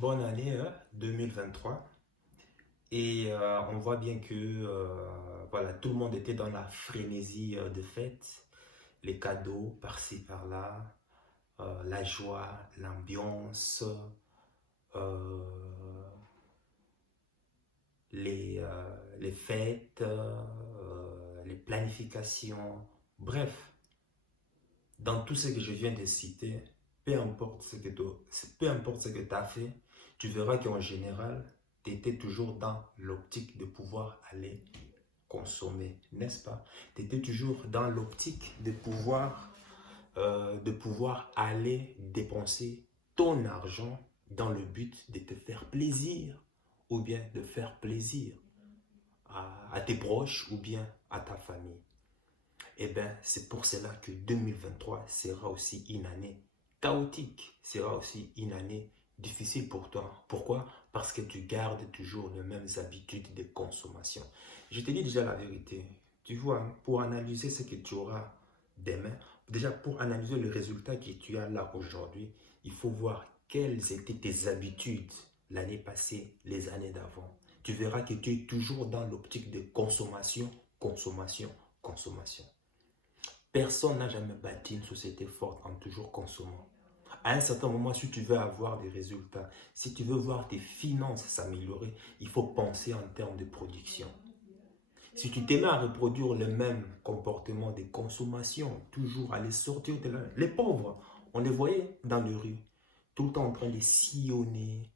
Bonne année 2023. Et on voit bien que voilà, tout le monde était dans la frénésie de fête. Les cadeaux par-ci par-là, la joie, l'ambiance, euh, les fêtes, les planifications. Bref, dans tout ce que je viens de citer, peu importe ce que tu as fait, tu verras qu'en général, tu étais toujours dans l'optique de pouvoir aller consommer, n'est-ce pas? Tu étais toujours dans l'optique de pouvoir aller dépenser ton argent dans le but de te faire plaisir ou bien de faire plaisir à tes proches ou bien à ta famille. Eh bien, c'est pour cela que 2023 sera aussi une année chaotique, sera aussi une année difficile pour toi. Pourquoi? Parce que tu gardes toujours les mêmes habitudes de consommation. Je te dis déjà la vérité. Tu vois, pour analyser ce que tu auras demain, déjà pour analyser le résultat que tu as là aujourd'hui, il faut voir quelles étaient tes habitudes l'année passée, les années d'avant. Tu verras que tu es toujours dans l'optique de consommation, consommation, consommation. Personne n'a jamais bâti une société forte en toujours consommant. À un certain moment, si tu veux avoir des résultats, si tu veux voir tes finances s'améliorer, il faut penser en termes de production. Si tu t'aimais à reproduire le même comportement de consommation, toujours aller sortir de là, les pauvres, on les voyait dans les rues, tout le temps en train de sillonner,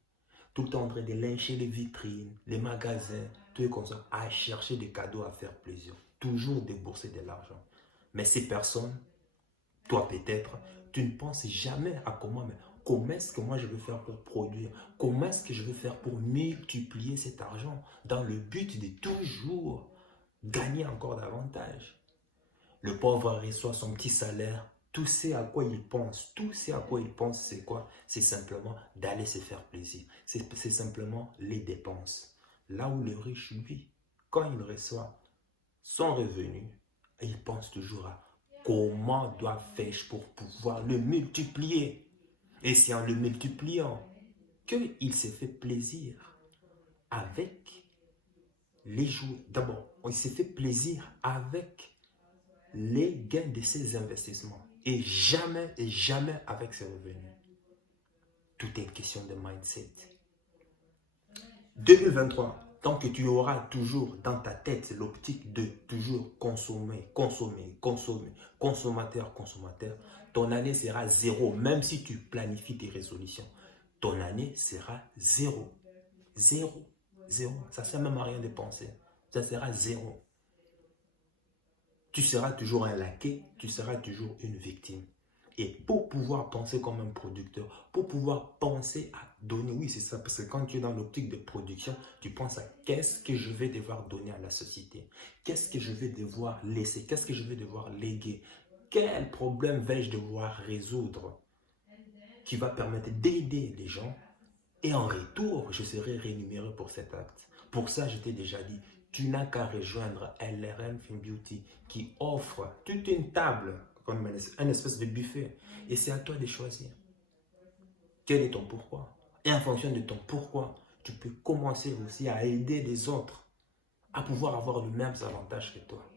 tout le temps en train de lyncher les vitrines, les magasins, tout est comme ça, à chercher des cadeaux à faire plaisir, toujours débourser de l'argent. Mais ces personnes, toi peut-être, tu ne penses jamais à comment est-ce que moi je veux faire pour produire, comment est-ce que je veux faire pour multiplier cet argent dans le but de toujours gagner encore davantage. Le pauvre reçoit son petit salaire, tout ce à quoi il pense, tout ce à quoi il pense, c'est quoi? C'est simplement d'aller se faire plaisir. C'est simplement les dépenses. Là où le riche, lui, quand il reçoit son revenu, il pense toujours à comment dois-je pour pouvoir le multiplier. Et c'est en le multipliant qu'il se fait plaisir avec les jours. D'abord, il se fait plaisir avec les gains de ses investissements et jamais avec ses revenus. Tout est une question de mindset. 2023, tant que tu auras toujours dans ta tête l'optique de toujours consommer, consommer, consommer, consommateur, consommateur, ton année sera zéro. Même si tu planifies tes résolutions, ton année sera zéro. Zéro. Zéro. Ça ne sert même à rien de penser. Ça sera zéro. Tu seras toujours un laquais, tu seras toujours une victime. Et pour pouvoir penser comme un producteur, pour pouvoir penser à donner, oui c'est ça, parce que quand tu es dans l'optique de production, tu penses à qu'est-ce que je vais devoir donner à la société, qu'est-ce que je vais devoir laisser, qu'est-ce que je vais devoir léguer, quel problème vais-je devoir résoudre qui va permettre d'aider les gens et en retour, je serai rémunéré pour cet acte. Pour ça, je t'ai déjà dit, tu n'as qu'à rejoindre LRM Film Beauty qui offre toute une table, comme un espèce de buffet. Et c'est à toi de choisir. Quel est ton pourquoi? Et en fonction de ton pourquoi, tu peux commencer aussi à aider les autres à pouvoir avoir les mêmes avantages que toi.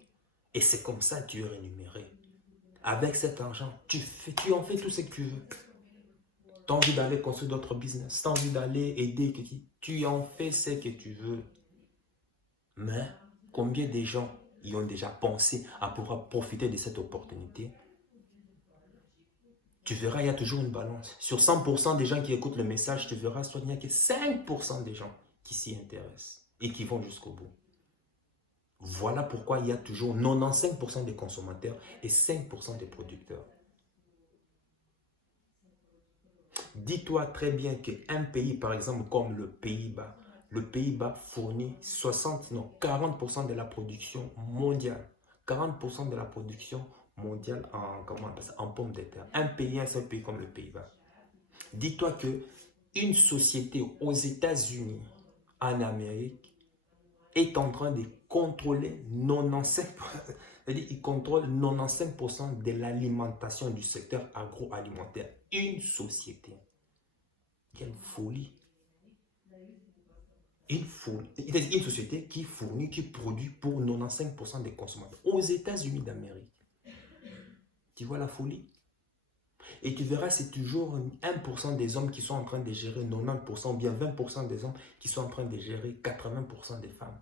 Et c'est comme ça que tu es rémunéré. Avec cet argent, tu en fais tout ce que tu veux. Tu as envie d'aller construire d'autres business, tu as envie d'aller aider quelqu'un, tu en fais ce que tu veux. Mais combien de gens y ont déjà pensé à pouvoir profiter de cette opportunité? Tu verras, il y a toujours une balance. Sur 100% des gens qui écoutent le message, tu verras, soit il n'y a que 5% des gens qui s'y intéressent et qui vont jusqu'au bout. Voilà pourquoi il y a toujours 95% des consommateurs et 5% des producteurs. Dis-toi très bien qu'un pays, par exemple, comme le Pays-Bas fournit 60, non, 40% de la production mondiale. 40% de la production mondiale en, comment on appelle ça, en pommes de terre. Un seul pays comme le Pays-Bas. Dis-toi que une société aux États-Unis, en Amérique, est en train de contrôler 95%, c'est-à-dire il contrôle 95% de l'alimentation du secteur agroalimentaire. Une société. Quelle folie! une société qui fournit, qui produit pour 95% des consommateurs aux États-Unis d'Amérique. Tu vois la folie? Et tu verras, c'est toujours 1% des hommes qui sont en train de gérer 90%, bien 20% des hommes qui sont en train de gérer 80% des femmes.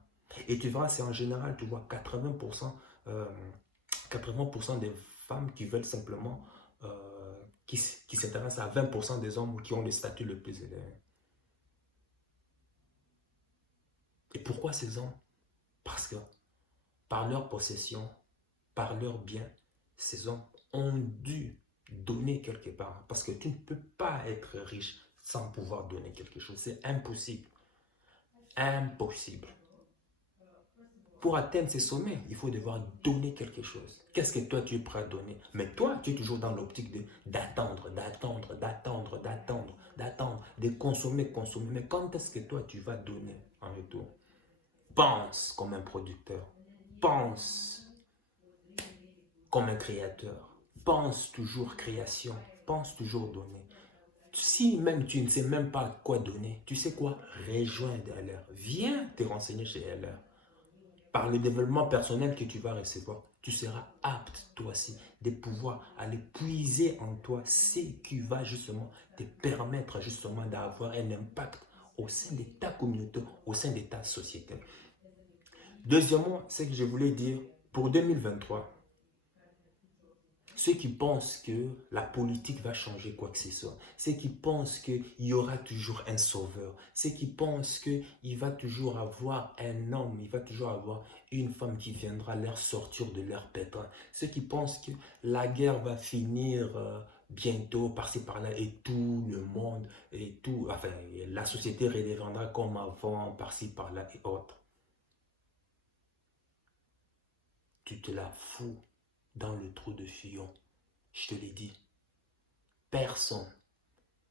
Et tu verras, c'est en général, tu vois, 80% des femmes qui veulent simplement, qui s'intéressent à 20% des hommes qui ont le statut le plus élevé. Et pourquoi ces hommes? Parce que par leur possession, par leur bien, ces hommes ont dû donner quelque part. Parce que tu ne peux pas être riche sans pouvoir donner quelque chose. C'est impossible. Impossible. Pour atteindre ces sommets, il faut devoir donner quelque chose. Qu'est-ce que toi tu es prêt à donner? Mais toi, tu es toujours dans l'optique d'attendre, de consommer, consommer. Mais quand est-ce que toi tu vas donner en retour? Pense comme un producteur. Pense comme un créateur. Pense toujours création. Pense toujours donner. Si même tu ne sais même pas quoi donner, tu sais quoi? Rejoins LR. Viens te renseigner chez LR. Par le développement personnel que tu vas recevoir, tu seras apte, toi aussi, de pouvoir aller puiser en toi ce qui va justement te permettre justement d'avoir un impact au sein de ta communauté, au sein de ta société. Deuxièmement, ce que je voulais dire, pour 2023, ceux qui pensent que la politique va changer quoi que ce soit, ceux qui pensent qu'il y aura toujours un sauveur, ceux qui pensent qu'il va toujours avoir un homme, il va toujours avoir une femme qui viendra leur sortir de leur pétrin, ceux qui pensent que la guerre va finir bientôt par-ci par-là et tout le monde, et tout, enfin, la société redeviendra comme avant, par-ci par-là et autres. Tu te la fous dans le trou de Fillon. Je te l'ai dit. Personne,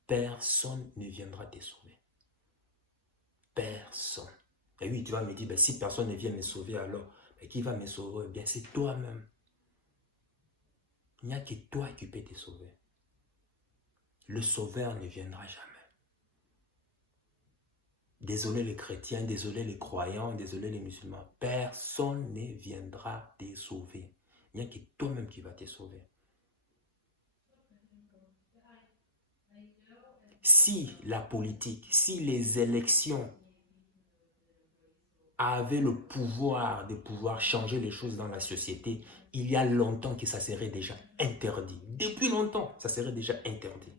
personne ne viendra te sauver. Personne. Et oui, tu vas me dire, ben, si personne ne vient me sauver, alors, ben, qui va me sauver? Bien, c'est toi-même. Il n'y a que toi qui peux te sauver. Le sauveur ne viendra jamais. Désolé les chrétiens, désolé les croyants, désolé les musulmans. Personne ne viendra te sauver. Il n'y a que toi-même qui va te sauver. Si la politique, si les élections avaient le pouvoir de pouvoir changer les choses dans la société, il y a longtemps que ça serait déjà interdit. Depuis longtemps, ça serait déjà interdit.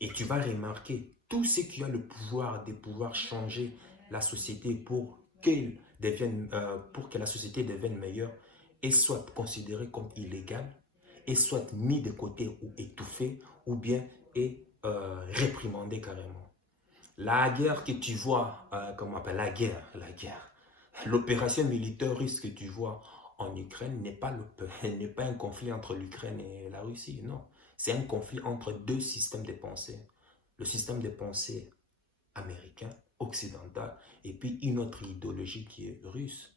Et tu vas remarquer, tout ce qui a le pouvoir de pouvoir changer la société pour que la société devienne meilleure, est soit considéré comme illégal, est soit mis de côté ou étouffé, ou bien est réprimandé carrément. La guerre que tu vois, comment on appelle la guerre, l'opération militaire russe que tu vois en Ukraine n'est pas un conflit entre l'Ukraine et la Russie, non. C'est un conflit entre deux systèmes de pensée. Le système de pensée américain, occidental, et puis une autre idéologie qui est russe.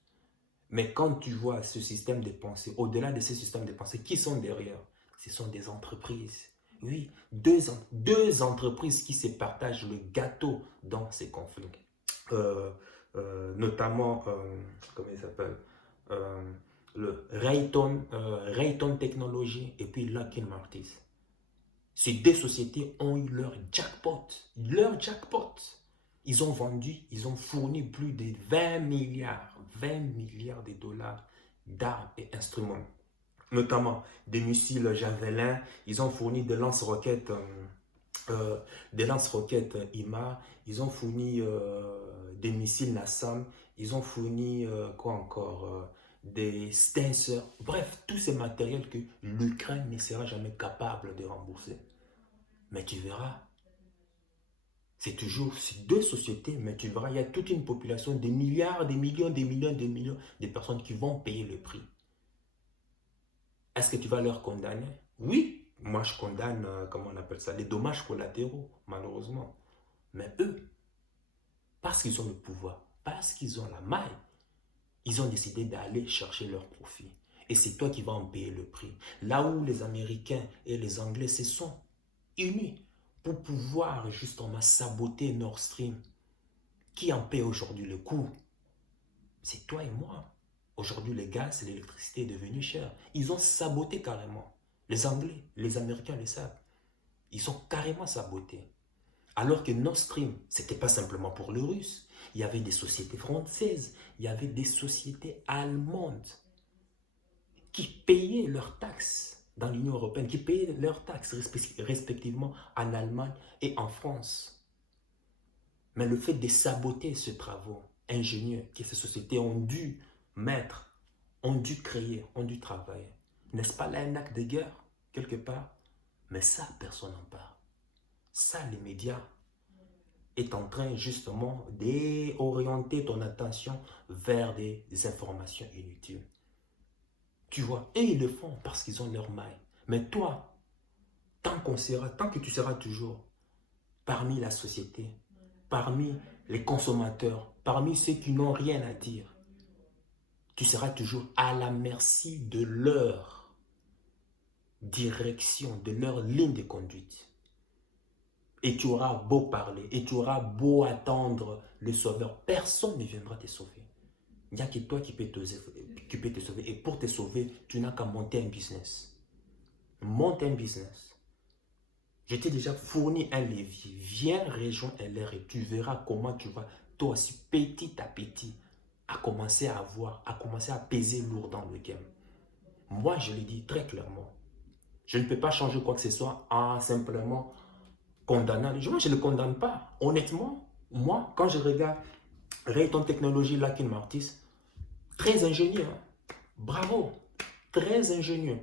Mais quand tu vois ce système de pensée, au-delà de ce système de pensée, qui sont derrière? Ce sont des entreprises. Oui, deux entreprises qui se partagent le gâteau dans ces conflits. Notamment, comment il s'appelle? Euh, le Raytheon Technologies et puis Lockheed Martin. Ces deux sociétés ont eu leur jackpot. Leur jackpot. Ils ont vendu, ils ont fourni plus de 20 milliards de dollars d'armes et instruments. Notamment des missiles Javelin, ils ont fourni des lance-roquettes IMA, ils ont fourni des missiles NASAM, ils ont fourni quoi encore des Stencer, bref, tous ces matériels que l'Ukraine ne sera jamais capable de rembourser. Mais tu verras, c'est toujours ces deux sociétés, mais tu verras, il y a toute une population, des milliards, des millions, des millions, des millions de personnes qui vont payer le prix. Est-ce que tu vas leur condamner? Oui, moi je condamne, comment on appelle ça, les dommages collatéraux, malheureusement. Mais eux, parce qu'ils ont le pouvoir, parce qu'ils ont la maille, ils ont décidé d'aller chercher leur profit. Et c'est toi qui vas en payer le prix. Là où les Américains et les Anglais se sont unis pour pouvoir justement saboter Nord Stream. Qui en paie aujourd'hui le coût? C'est toi et moi. Aujourd'hui, le gaz et l'électricité est devenu cher. Ils ont saboté carrément. Les Anglais, les Américains le savent. Ils ont carrément saboté. Alors que Nord Stream, ce n'était pas simplement pour les Russes. Il y avait des sociétés françaises, il y avait des sociétés allemandes qui payaient leurs taxes dans l'Union européenne, qui payaient leurs taxes respectivement en Allemagne et en France. Mais le fait de saboter ce travail ingénieux que ces sociétés ont dû mettre, ont dû créer, ont dû travailler, n'est-ce pas là un acte de guerre, quelque part? Mais ça, personne n'en parle. Ça, les médias est en train justement d'orienter ton attention vers des informations inutiles. Tu vois, et ils le font parce qu'ils ont leur maille. Mais toi, tant que tu seras toujours parmi la société, parmi les consommateurs, parmi ceux qui n'ont rien à dire, tu seras toujours à la merci de leur direction, de leur ligne de conduite. Et tu auras beau parler, et tu auras beau attendre le sauveur, personne ne viendra te sauver. Il n'y a que toi qui peux te sauver. Et pour te sauver, tu n'as qu'à monter un business. Monte un business. Je t'ai déjà fourni un levier. Viens rejoindre LR et tu verras comment tu vas, toi aussi, petit à petit, à commencer à avoir, à commencer à peser lourd dans le game. Moi, je le dis très clairement. Je ne peux pas changer quoi que ce soit en simplement condamnant les gens. Moi, je ne le condamne pas. Honnêtement, moi, quand je regarde Rayton Technologies, Lockheed Martin, très ingénieux. Hein. Bravo. Très ingénieux.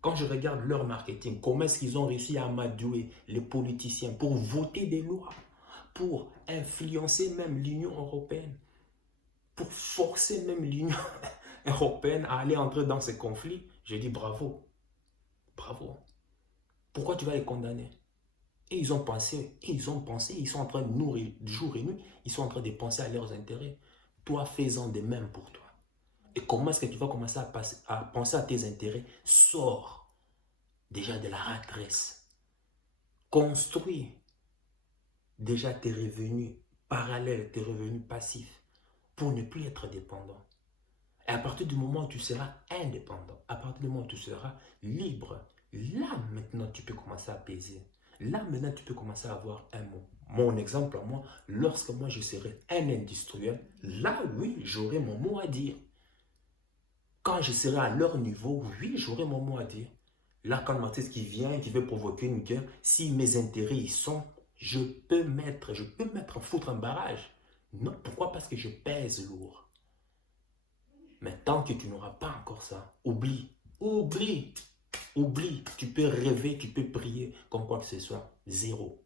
Quand je regarde leur marketing, comment est-ce qu'ils ont réussi à amadouer les politiciens pour voter des lois, pour influencer même l'Union européenne, pour forcer même l'Union européenne à aller entrer dans ces conflits, je dis bravo. Bravo. Pourquoi tu vas les condamner? Et ils ont pensé, ils sont en train de nourrir jour et nuit, ils sont en train de penser à leurs intérêts. Toi, fais-en de même pour toi. Et comment est-ce que tu vas commencer à penser à tes intérêts? Sors déjà de la rat race. Construis déjà tes revenus parallèles, tes revenus passifs pour ne plus être dépendant. Et à partir du moment où tu seras indépendant, à partir du moment où tu seras libre, là maintenant tu peux commencer à peser. Là maintenant tu peux commencer à avoir un mot. Mon exemple à moi, lorsque moi je serai un industriel, là oui, j'aurai mon mot à dire. Quand je serai à leur niveau, oui, j'aurai mon mot à dire. Là, quand Mathis qui vient, qui veut provoquer une guerre, si mes intérêts y sont, je peux mettre foutre un barrage. Non, pourquoi? Parce que je pèse lourd. Mais tant que tu n'auras pas encore ça, oublie, oublie, oublie. Tu peux rêver, tu peux prier comme quoi que ce soit. Zéro.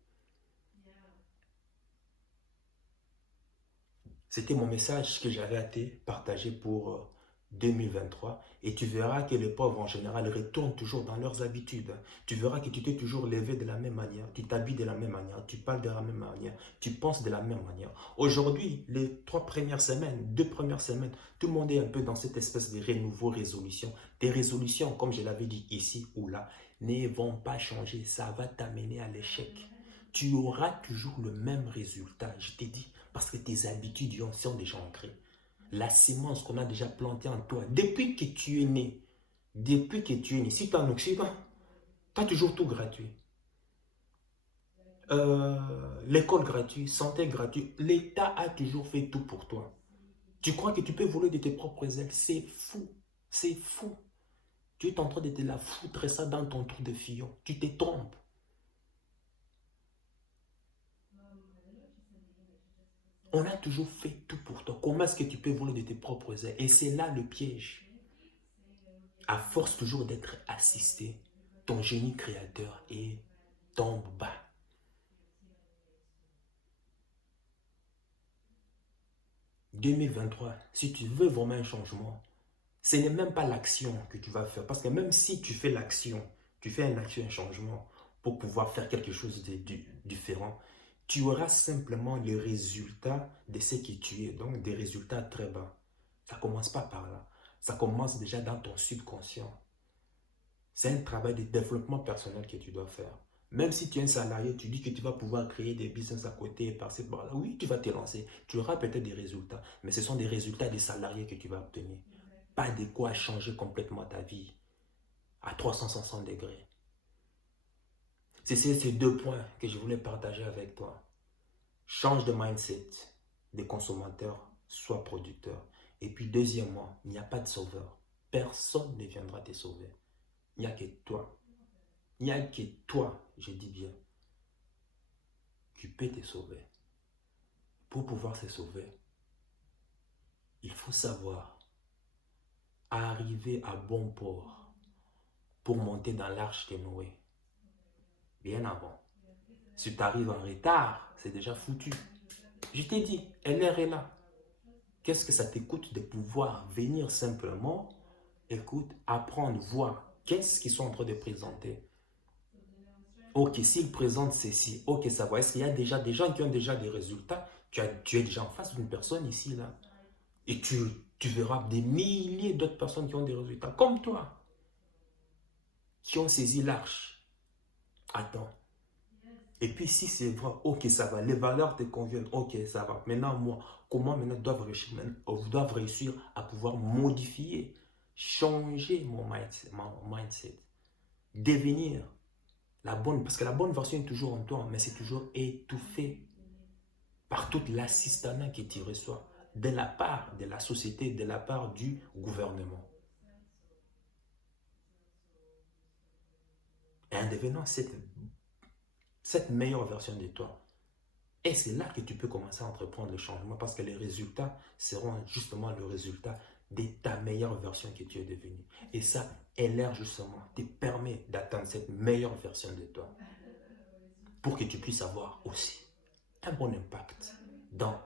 C'était mon message que j'avais à te partager pour 2023. Et tu verras que les pauvres en général retournent toujours dans leurs habitudes. Tu verras que tu t'es toujours levé de la même manière, tu t'habilles de la même manière, tu parles de la même manière, tu penses de la même manière. Aujourd'hui, les 3 premières semaines, 2 premières semaines, tout le monde est un peu dans cette espèce de renouveau résolution. Tes résolutions, comme je l'avais dit ici ou là, ne vont pas changer. Ça va t'amener à l'échec. Tu auras toujours le même résultat, je t'ai dit, parce que tes habitudes y sont déjà ancrées. La sémence qu'on a déjà plantée en toi, depuis que tu es né, si tu es en Occident, tu as toujours tout gratuit. L'école gratuite, santé gratuite, l'État a toujours fait tout pour toi. Tu crois que tu peux voler de tes propres ailes? C'est fou, c'est fou. Tu es en train de te la foutre ça dans ton trou de fillon. Tu te trompes. On a toujours fait tout pour toi. Comment est-ce que tu peux voler de tes propres ailes? Et c'est là le piège. À force toujours d'être assisté, ton génie créateur tombe bas. « 2023, si tu veux vraiment un changement, ce n'est même pas l'action que tu vas faire. Parce que même si tu fais l'action, tu fais une action, un changement pour pouvoir faire quelque chose de différent, tu auras simplement les résultats de ce que tu es. Donc des résultats très bas. Ça ne commence pas par là. Ça commence déjà dans ton subconscient. C'est un travail de développement personnel que tu dois faire. Même si tu es un salarié, tu dis que tu vas pouvoir créer des business à côté, par-ci, par-là. Oui, tu vas te lancer. Tu auras peut-être des résultats, mais ce sont des résultats des salariés que tu vas obtenir. Pas de quoi changer complètement ta vie à 360 degrés. C'est ces deux points que je voulais partager avec toi. Change de mindset des consommateurs, sois producteur. Et puis deuxièmement, il n'y a pas de sauveur. Personne ne viendra te sauver. Il n'y a que toi. Il n'y a que toi, je dis bien, qui peut te sauver. Pour pouvoir se sauver, il faut savoir arriver à bon port pour monter dans l'arche de Noé. Bien avant. Si tu arrives en retard, c'est déjà foutu. Je t'ai dit, l'heure est là. Qu'est-ce que ça t'écoute de pouvoir venir simplement, écoute, apprendre, voir qu'est-ce qu'ils sont en train de présenter. Ok, s'ils présentent ceci, ok, ça va. Est-ce qu'il y a déjà des gens qui ont déjà des résultats? Tu es déjà en face d'une personne ici, là. Et tu verras des milliers d'autres personnes qui ont des résultats, comme toi, qui ont saisi l'arche. Attends. Et puis si c'est vrai, ok, ça va. Les valeurs te conviennent, ok, ça va. Maintenant, moi, comment maintenant doivent réussir à pouvoir modifier, changer mon mindset, devenir la bonne, parce que la bonne version est toujours en toi, mais c'est toujours étouffé par toute l'assistanat que tu reçois de la part de la société, de la part du gouvernement. Et en devenant cette meilleure version de toi, et c'est là que tu peux commencer à entreprendre le changement parce que les résultats seront justement le résultat de ta meilleure version que tu es devenue. Et ça, LR justement te permet d'atteindre cette meilleure version de toi pour que tu puisses avoir aussi un bon impact dans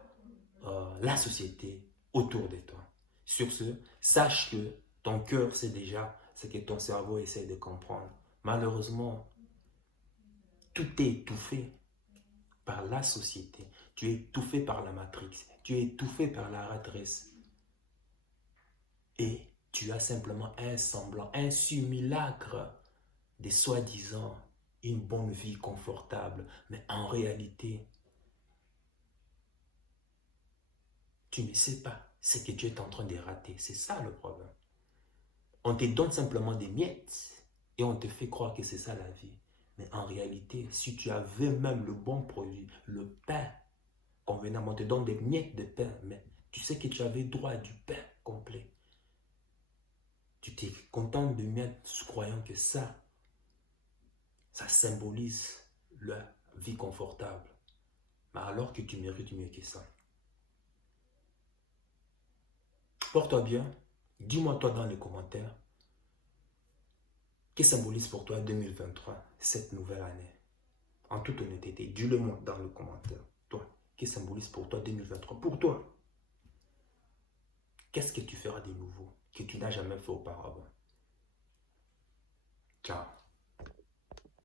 la société autour de toi. Sur ce, sache que ton cœur sait déjà ce que ton cerveau essaie de comprendre. Malheureusement, tout est étouffé par la société. Tu es étouffé par la matrix. Tu es étouffé par la rat race. Et tu as simplement un semblant, un simulacre de soi-disant une bonne vie confortable. Mais en réalité, tu ne sais pas ce que tu es en train de rater. C'est ça le problème. On te donne simplement des miettes et on te fait croire que c'est ça la vie. Mais en réalité, si tu avais même le bon produit, le pain convenablement, on te donne des miettes de pain, mais tu sais que tu avais droit à du pain complet. Tu t'es content de miettes croyant que ça symbolise la vie confortable. Mais alors que tu mérites mieux que ça. Porte-toi bien. Dis-moi toi dans les commentaires. Que symbolise pour toi 2023, cette nouvelle année? En toute honnêteté, dis-le-moi dans le commentaire. Toi, que symbolise pour toi 2023? Pour toi, qu'est-ce que tu feras de nouveau que tu n'as jamais fait auparavant? Ciao.